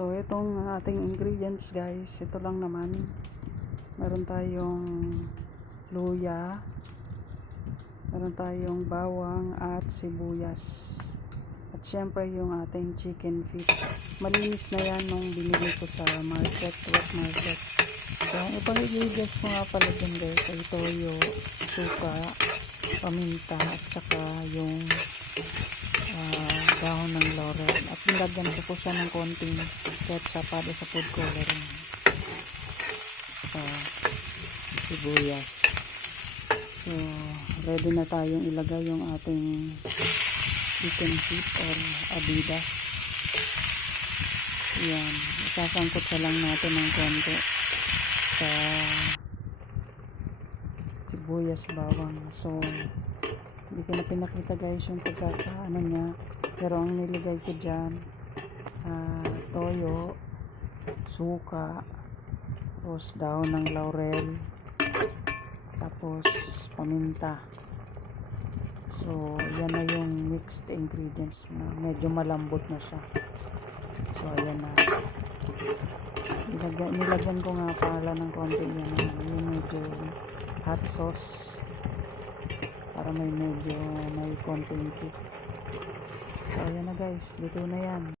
So, itong ating ingredients guys, ito lang naman. Meron tayong luya, meron tayong bawang at sibuyas. At syempre yung ating chicken feet. Malinis na yan nung binili ko sa market, wet market. So, ang ibang ingredients ko nga pala dun guys ay toyo, suka, paminta, at saka yung dahon ng laurel. At nilagyan ko po siya ng konting ketchup para sa food coloring. Sibuyas. So, ready na tayong ilagay yung ating chicken feet or adidas. Yan. Isasangkot sa lang natin ng konti sa sibuyas, bawang. So, hindi ko na pinakita guys yung pagkakaano niya. Pero ang nilagay ko dyan, toyo, suka, tapos dahon ng laurel, tapos paminta. So, yan na yung mixed ingredients na medyo malambot na siya. So, ayan na. Nilagyan ko nga pala ng konti yan. Yung medyo hot sauce. Para may konting kick. So, ayan na guys. Luto na yan.